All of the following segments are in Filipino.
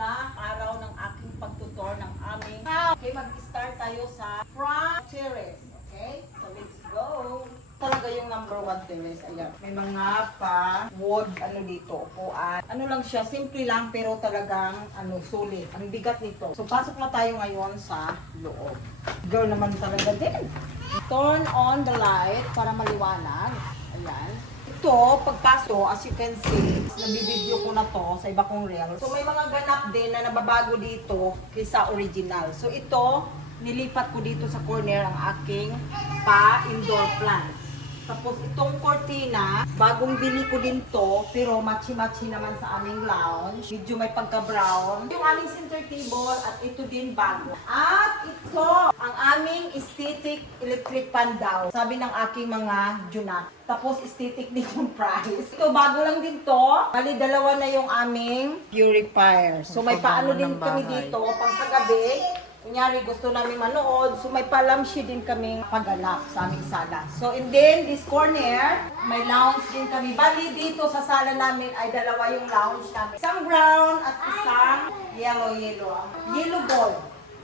unang araw ng aking pagtutor ng aming house. Okay, mag-start tayo sa front terrace. Okay? So, let's go. Talaga yung number 1 terrace. Ayan. May mga wood, dito, upuan. Ano lang siya, simple lang, pero talagang, sulit. Ang bigat nito. So, pasok na tayo ngayon sa loob. Girl naman talaga din. Turn on the light para maliwanag. Ayan. Ito, pagpasok, as you can see, nabibideo ko na to sa iba kong reels. So, may mga ganap din na nababago dito kaysa original. So, ito, nilipat ko dito sa corner ang aking indoor plants. Tapos, itong cortina, bagong bili ko din to, pero matchy-matchy naman sa aming lounge. Medyo may pagka-brown. Yung aming center table, at ito din bago. At ito, ang aming aesthetic electric pan daw. Sabi ng aking mga Juna. Tapos, aesthetic din yung price. Ito, bago lang din to. Bali, dalawa na yung aming purifier. So, may paano din kami dito, pang sa gabi. Kunyari, gusto namin manood. So, may palamshi din kaming pagganap sa aming sala. So, and then, this corner, may lounge din kami. Bali, dito sa sala namin ay dalawa yung lounge namin. Isang brown at isang yellow. Yellow ball.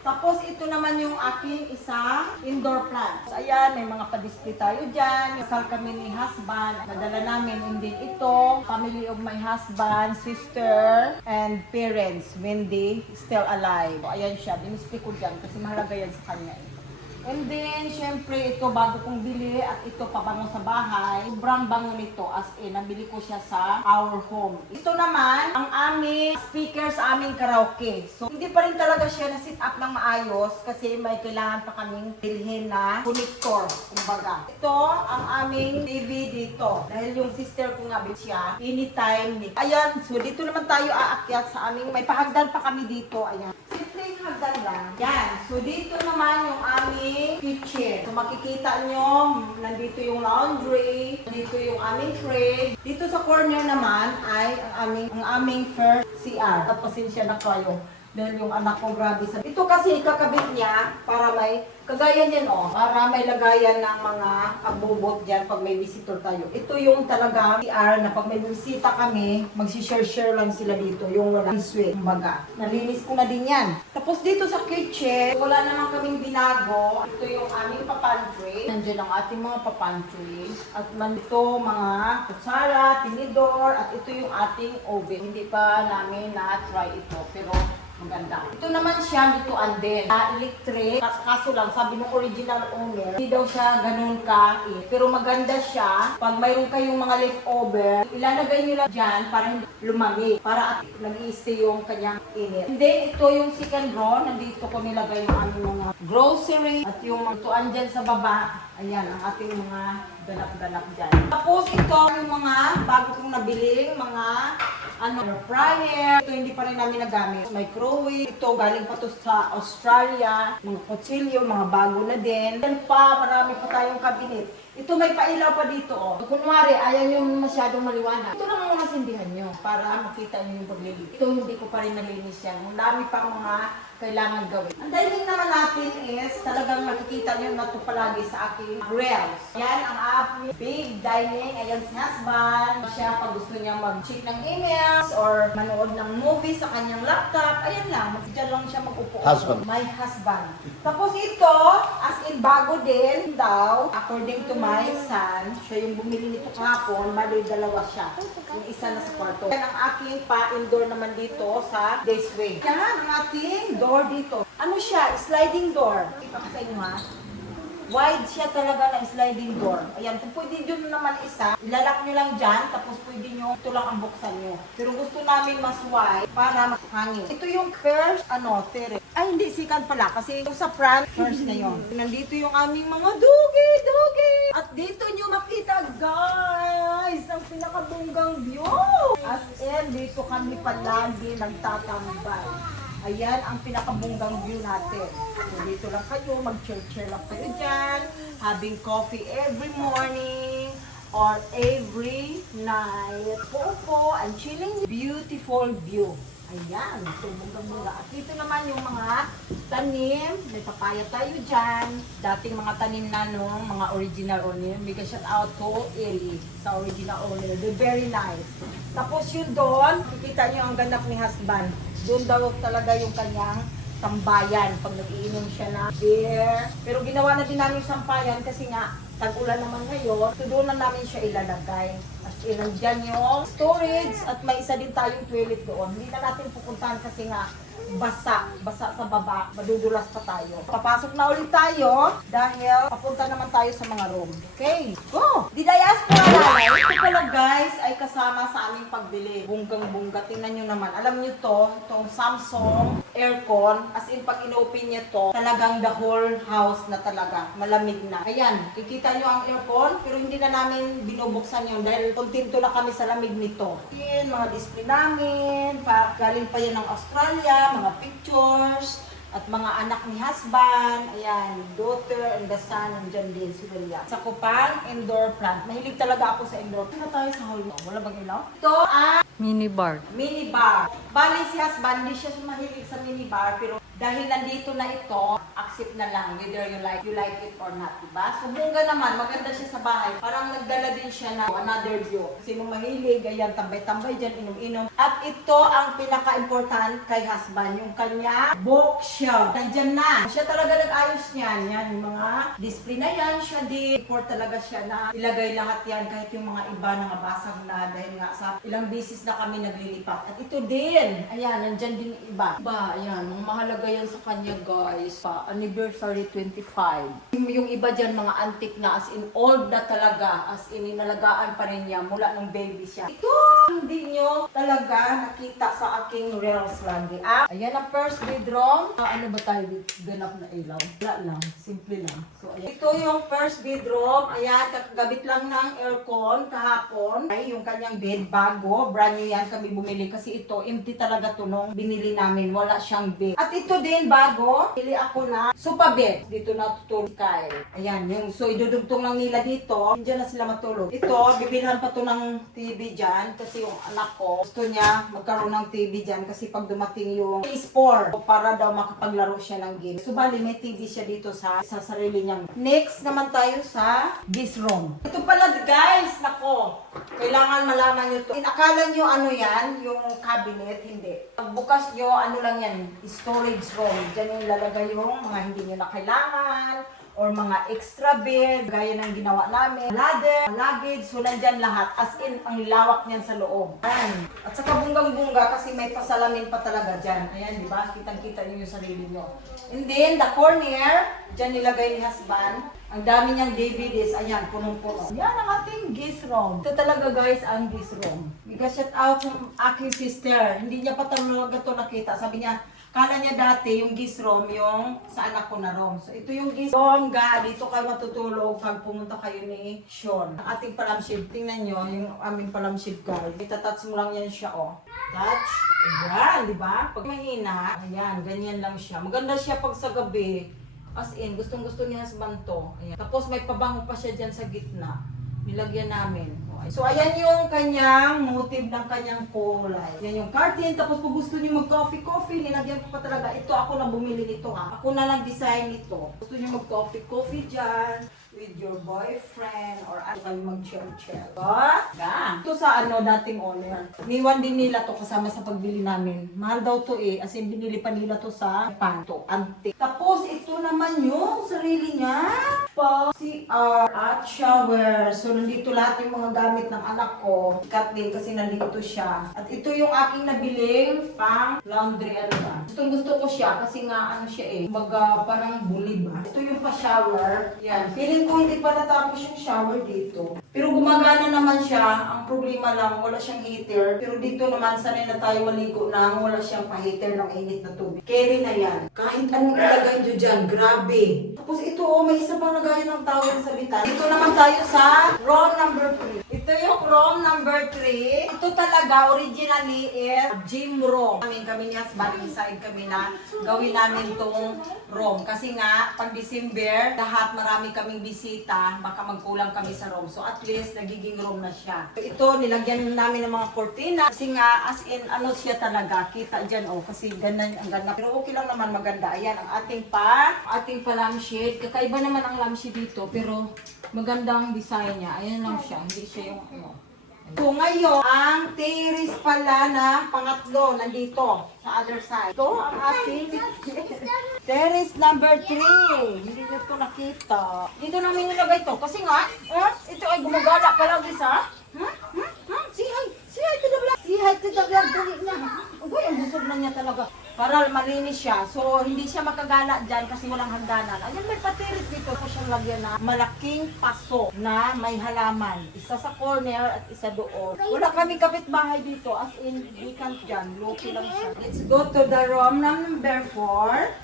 Tapos, ito naman yung aking isang indoor plant. So, ayan, may mga pa-display tayo dyan. Kasal kami ni husband. Nadala namin. And then ito, family of my husband, sister, and parents when they still alive. So, ayan siya. Dinisplay ko dyan kasi mahalaga yan sa kanya. And then, syempre, ito bago kong bili at ito pabango sa bahay. Sobrang bango nito as in, nabili ko siya sa our home. Ito naman, ang aming speaker sa aming karaoke. So, hindi pa rin talaga siya na-sit up ng maayos kasi may kailangan pa kaming bilhin na connector, kumbaga. Ito, ang aming TV dito. Dahil yung sister ko nga siya, anytime. Ayan, so dito naman tayo aakyat sa aming, may pahagdan pa kami dito. Ayan. Simple hagdan lang. Yan, so dito naman yung aming kitchen. So makikita nyo, nandito yung laundry, nandito yung aming fridge. Dito sa corner naman ay ang aming first CR. At pasensya na kayo. Dahil yung anak ko grabe sa... Ito kasi ikakabit niya para may... Kagaya niyan para may lagayan ng mga abubot dyan pag may visitor tayo. Ito yung talaga CR na pag may bisita kami, magsishare-share lang sila dito. Yung walang sweet, kumbaga. Nalinis ko na din yan. Tapos dito sa kitchen, wala naman kaming binago. Ito yung aming papantry. Nandiyan ang ating mga papantry. At nandito mga kutsara, tinidor, at ito yung ating oven. Hindi pa namin na-try ito, pero maganda. Ito naman siya lutuan din. Electric. Kaso lang, sabi ng original owner, hindi daw siya ganun pero maganda siya. Pag mayroon kayong mga leftover, ilalagay nyo lang dyan para hindi lumamig. Para nag-i-stay yung kanyang init. And then, ito yung second drawer. Nandito ko nilagay yung aming mga grocery. At yung lutuan dyan sa baba. Ayan, ang ating mga ganap-ganap dyan. Tapos ito yung mga bago kong nabiling mga air fryer. Ito hindi pa rin namin nagamit. Microwave. Ito galing pa to sa Australia. Mga kutsilyo, mga bago na din. Yan pa, marami pa tayong cabinet. Ito may pailaw pa dito Kunwari, ayaw nyo masyadong maliwanag. Ito lang ang mga sindihan nyo para makita nyo yung paglilig. Ito hindi ko pa rin nalinis yan. Ang dami pa mga kailangan gawin. Ang dining naman natin is talagang makikita nyo na ito palagi sa aking reels. Yan ang aking big dining. Ayan si husband. Siya pag gusto niya mag-check ng emails or manood ng movie sa kanyang laptop. Ayan lang. Diyan lang siya mag-upo. Husband. My husband. Tapos ito, as in bago din daw, according to my son, siya yung bumili nito kahapon, mali dalawa siya. Yung isa na sa kwarto. Yan ang aking pa-indoor naman dito sa this way. Yan ang ating door dito. Ano siya? Sliding door. Ipaka sa inyo ha. Wide siya talaga na sliding door. Ayan, kung pwede dyan naman isa, ilalak nyo lang dyan, tapos pwede nyo, ito lang ang buksan nyo. Pero gusto namin mas wide para makahangin. Ito yung first, terrace. Ay, hindi, second pala, kasi yung sa front, first na yun. Nandito yung aming mga dugi. At dito nyo makita, guys, ang pinakabunggang view. As in, dito kami palagi nagtatambay. Ayan ang pinakabunggang view natin. So, dito lang kayo, mag-chill lang kayo dyan, having coffee every morning or every night. Po, and chilling. Beautiful view. Ayan, so bunga-bunga. At dito naman yung mga tanim. May papaya tayo dyan. Dating mga tanim na nung mga original onion. Bigay shout out to Eli sa original onion. They're very nice. Tapos yun doon, kikita nyo ang ganap ni husband. Doon daw talaga yung kanyang tambayan pag nag-iinom siya na beer. Pero ginawa na din namin yung sampayan kasi nga tag-ulan naman ngayon. So doon na namin siya ilalagay. As in, nandyan yung storage at may isa din tayong toilet doon. Hindi na natin pupuntahan kasi nga basa sa baba, madudulas pa tayo. Papasok na ulit tayo dahil papunta naman tayo sa mga room. Okay, go! Did I ask for a lalay? Ito pala guys ay kasama sa aming pagbili. Bunggang-bungga. Tingnan nyo naman. Alam nyo to, itong Samsung aircon. As in, pag in-open nyo to, talagang the whole house na talaga. Malamig na. Ayan, kikita nyo ang aircon, pero hindi na namin binubuksan yun dahil kontento na kami sa lamig nito. Yan, mga display namin. Galing pa yan ng Australia, mga pictures, at mga anak ni husband, ayan, daughter and the son, nandyan din si William. Sa kupang indoor plant. Mahilig talaga ako sa indoor. Ito na tayo sa hall. Wala bang ilaw? Ito ang Minibar. minibar. Bali si husband, hindi siya mahilig sa minibar, pero dahil nandito na ito, accept na lang whether you like it or not, diba? So bunga naman, maganda siya sa bahay. Parang nagdala din siya na another view. Sino mahilig, ayan, tambay-tambay dyan, inom-inom. At ito ang pinaka-important kay husband, yung kanya bookshelf. Nandyan na. Siya talaga nag-ayos niyan. Yan, yung mga display na yan, siya di. Report talaga siya na ilagay lahat yan, kahit yung mga iba na basag na dahil nga sa ilang bisis na kami naglilipat. At ito din, ayan, nandyan din yung iba. Iba, ayan, ang mahalaga yan sa kanya guys, pa anniversary 25. Yung iba dyan mga antique na, as in old na talaga, as in inalagaan pa rin niya mula nung baby siya. Ito hindi nyo talaga nakita sa aking reels lagi. Ayan ang first bedroom. Ano ba tayo dito? Ganap na ilaw. Wala lang, simple lang. So ayan. Ito yung first bedroom. Ayan, kakagabit lang ng aircon kahapon. Ay, yung kanyang bed bago, brand new yan kami bumili kasi ito empty talaga to nung binili namin. Wala siyang bed. At ito din bago, pili ako na sofa bed. Dito natutulog Kyle. Ayan, yung so idudugtong lang nila dito. Diyan na sila matulog. Ito, bibilhan pa to ng TV dyan kasi yung anak ko gusto niya magkaroon ng TV dyan kasi pag dumating yung PS4 para daw makapaglaro siya ng game. So bali may TV siya dito sa sarili niyang. Next naman tayo sa this room. Ito pala guys, nako. Kailangan malaman nyo to. Akala nyo ano yan, yung cabinet, hindi. Pagbukas nyo, ano lang yan, storage room. Diyan yung lalagay yung mga hindi nyo na kailangan or mga extra bed, gaya ng ginawa namin. Ladder, luggage, so nandyan lahat. As in, ang lawak niyan sa loob. Ayan. At saka bunggang-bungga kasi may pasalamin pa talaga dyan. Ayan, di ba? Kitang-kita nyo yung sarili nyo. And then, the corner, dyan nilagay ni husband. Ang dami niyang DVDs, ayan, punong-puno. Yan ang ating guest room. Ito talaga guys, ang guest room. Because shout out sa aking sister. Hindi niya pa talaga ito nakita. Sabi niya, kala niya dati yung guest room, yung sa anak ko na room. So ito yung guest room, dito kayo matutulog pag pumunta kayo ni Sean. Ang ating palamship, tingnan nyo, yung aming palamship guys. Itatouch mo lang yan siya, oh. Touch. Ayan, di ba? Pag mahina, ayan, ganyan lang siya. Maganda siya pag sa gabi. As in, gustong-gusto niya husband to. Ayan. Tapos may pabango pa siya dyan sa gitna. Nilagyan namin. So, ayan yung kanyang motive ng kanyang kulay. Yan yung curtain. Tapos kung gusto niyo mag-coffee, nilagyan ko pa talaga. Ito, ako na bumili nito ha. Ako na nag-design nito. Gusto niyo mag-coffee dyan with your boyfriend or ano kayo mag-chill. Ito sa dating owner. Niwan din nila to kasama sa pagbili namin. Mahal daw to eh. As in, binili pa nila to sa panto. Antique. Tapos, ito naman yung sarili niya. CR at shower. So, nandito lahat yung mga gamit ng anak ko. Sikat din kasi nandito siya. At ito yung aking nabiling pang laundry. Gusto ko siya kasi nga siya eh. Parang buli ba? Ito yung pa-shower. Yan. Feeling ko hindi pa natapos yung shower dito. Pero gumagana naman siya. Ang problema lang, wala siyang heater. Pero dito naman, sanay na tayo maligo na wala siyang pa-heater ng init na tubig. Carry na yan. Kahit anong ilagay nyo dyan, grabe. Tapos ito, may isa pang nagaya ng towel sa bitan. Dito naman tayo sa row number 3. Ito yung room number 3. Ito talaga, originally is gym room. Kami ni husband, decide kami na gawin namin tong room. Kasi nga, pag December, lahat marami kaming bisita, baka magkulang kami sa room. So at least, nagiging room na siya. So, ito, nilagyan namin ng mga cortina. Kasi nga, as in, ano siya talaga, kita dyan, oh. Kasi ganun ang ganda. Pero okay lang naman, maganda. Ayan, ang ating lampshade. Kakaiba naman ang lampshade dito, pero magandang design niya. Ayan lang siya, hindi siya yung ano. So ngayon, ang terrace pala na pangatlo nandito sa other side. Ito ang ating terrace number 3. Hindi nyo ito nakita. Dito namin nilagay ito. Kasi nga, ito ay gumagala pa lang isa. Say hi to the vlog. Say hi to the vlog. Dali niya. Uy, ang busog na niya talaga. Para malinis siya. So, hindi siya makagala dyan kasi walang hagdanan. Ayan, may patiris dito. So, siyang lagyan na malaking paso na may halaman. Isa sa corner at isa doon. Wala kami kapitbahay dito. As in, vacant dyan. Low-key lang siya. Let's go to the room number 4.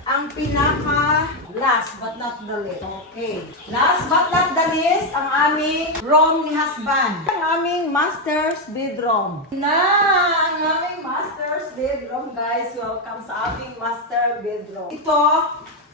Ang pinaka last but not the least. Okay. Last but not the least, ang aming room ni husband. Ang aming master's bedroom. Ang aming master's bedroom, guys. Welcome sa aming master bedroom. Ito,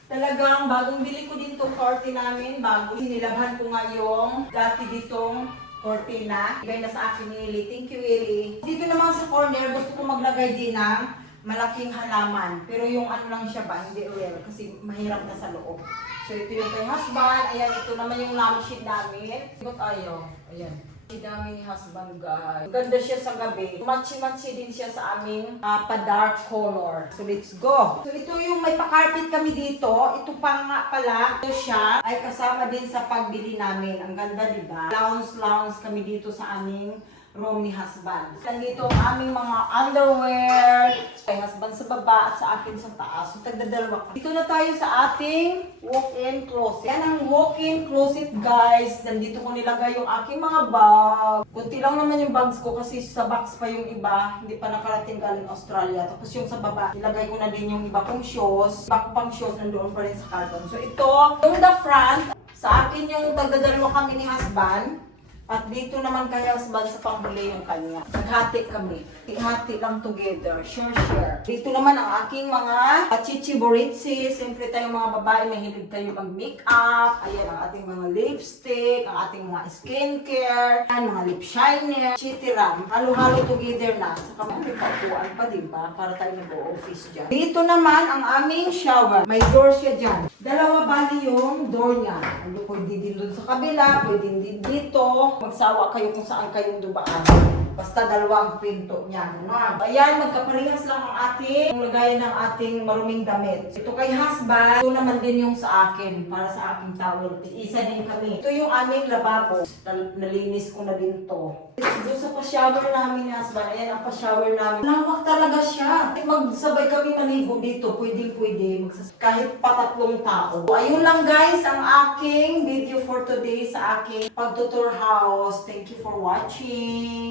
talagang bagong bili ko din itong curtain namin. Bago sinilabhan ko nga yung dati ditong cortina. Ibay na sa akin ni Willie. Thank you, Willie. Dito naman sa corner, gusto ko maglagay din ng malaking halaman. Pero yung ano lang siya ba, hindi real. Kasi mahirap na sa loob. So ito yung kay husband. Ayan, ito naman yung lampshade namin. Ba't ayaw? Ayan. Ang dami ni husband, guys. Ganda siya sa gabi. Matchy-matchy din siya sa aming pa-dark color. So, let's go. So, ito yung may pa-carpet kami dito. Ito pa nga pala. Ito siya ay kasama din sa pagbili namin. Ang ganda, di ba? Lounge kami dito sa aming room ni husband. Nandito ang aming mga underwear. Kay husband sa baba at sa akin sa taas. So, tagdadalawa ka. Dito na tayo sa ating walk-in closet. Yan ang walk-in closet, guys. Nandito ko nilagay yung aking mga bag. Kunti lang naman yung bags ko kasi sa box pa yung iba. Hindi pa nakarating galing Australia. Tapos yung sa baba, nilagay ko na din yung iba kong shoes. Iba ko pang shoes nandoon pa rin sa carton. So, ito, yung the front, sa akin yung tagdadalawa kami ni husband. At dito naman kay husband sa panghuli yung kanya. Naghati kami. Hati lang together. Share. Dito naman ang aking mga chichi-boritsi. Siyempre tayong mga babae, mahilig tayo mag-makeup. Ayan ang ating mga lipstick, ang ating mga skincare, mga lip shiner, chitiram. Halo-halo together na. Saka may paupuan pa, diba? Para tayo nag-o-office dyan. Dito naman ang aming shower. May door siya dyan. Dalawa bali yung door niya. Pwede din doon sa kabila, pwede din dito. Magsawa kayo kung saan kayong dubaan. Basta dalawang pinto niya. Ayan, magkaparehas lang ang ating lagayan ng ating maruming damit. Ito kay husband, ito naman din yung sa akin, para sa aking towel. Isa din kami. Ito yung aming lababo. Nalinis ko na din to. Doon sa pa-shower namin ni husband, ayan ang pa-shower namin. Lawak talaga siya. Magsabay kami maligo dito, pwede. Kahit pa 3 tao. So, ayun lang guys, ang aking video for today sa aking pag-tutor house. Thank you for watching.